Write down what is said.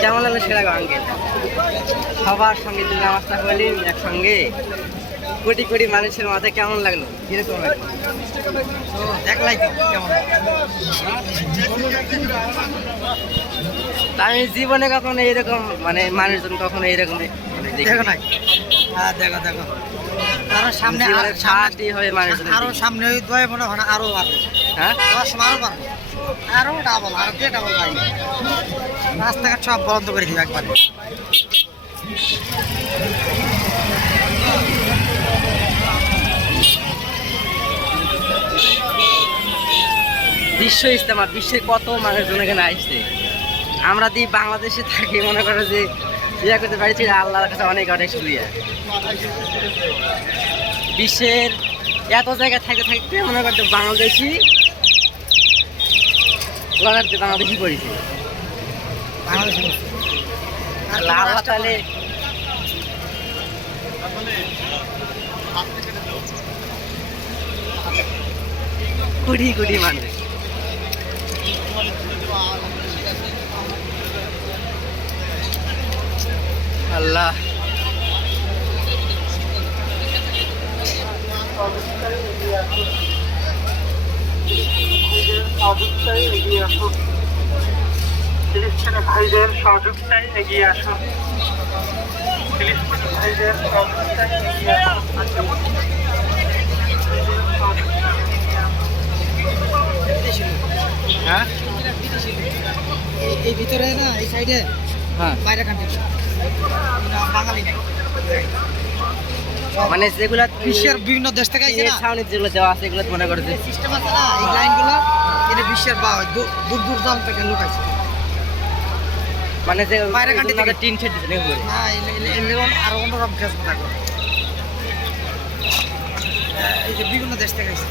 কেমন লাগলো সেটা আঙ্কেল? সবার সঙ্গে যদি নামাজটা করলেন একসঙ্গে, কোটি কোটি মানুষের মাথায় কেমন লাগলো? কিরকম লাগলো? তো দেখলাই তো কেমন। তা আমি জীবনে কখনো এইরকম মানে মানুষজন কখনো এইরকম দেখো নাই। হ্যাঁ দেখো দেখো, আরো সামনে সাথী হয়ে মানুষজন আরো সামনে হইতে হয় মনে হয় না, আরো বাড়বে। হ্যাঁ 10 আরো বাড়বে, আরো ডাবল, আরো কে ডাবল ভাই। রাস্তাঘাট সব বন্ধ করে দিবে একবারে। বিশ্ব ইজতেমা, বিশ্বের কত মানুষজন এখানে আসছে। আমরা দি বাংলাদেশে থাকি, মনে করো যে ইয়া করতে পারছি আল্লাহর কাছে অনেক অনেক শুক্রিয়া। বিশ্বের এত জায়গায় থাকতে থাকতে মনে করতে বাংলাদেশি লাগাতে বাংলাদেশি করেছি। আল্লাহ তাহলে কোটি কোটি মানুষ। আল্লাহ ফিলিস্তিনি ভাইদের সহযোগিতায় এগিয়ে আসুন। ফিলিস্তিনি ভাইদের সহযোগিতায় এগিয়ে আসুন। হ্যাঁ এই ভিতরে না, এই সাইডে হ্যাঁ বাইরে কান্ট্রি বাঙালি নেই। মানে যেগুলা বিশ্বের বিভিন্ন দেশ থেকে আইছে না, ছাউনি যেগুলো দেওয়া আছে এগুলো মনে করো যে সিস্টেম আছে না, এই লাইনগুলো এটা বিশ্বের দূর দূর দূরান্ত থেকে লোক আছে। মানে যে বাইরে country থেকে। টিন শেড দিচ্ছে নাকি উপরে? না এলেন আরো অন্যরকম কাজ কথা করে। এই যে বিভিন্ন দেশ থেকে আইছে।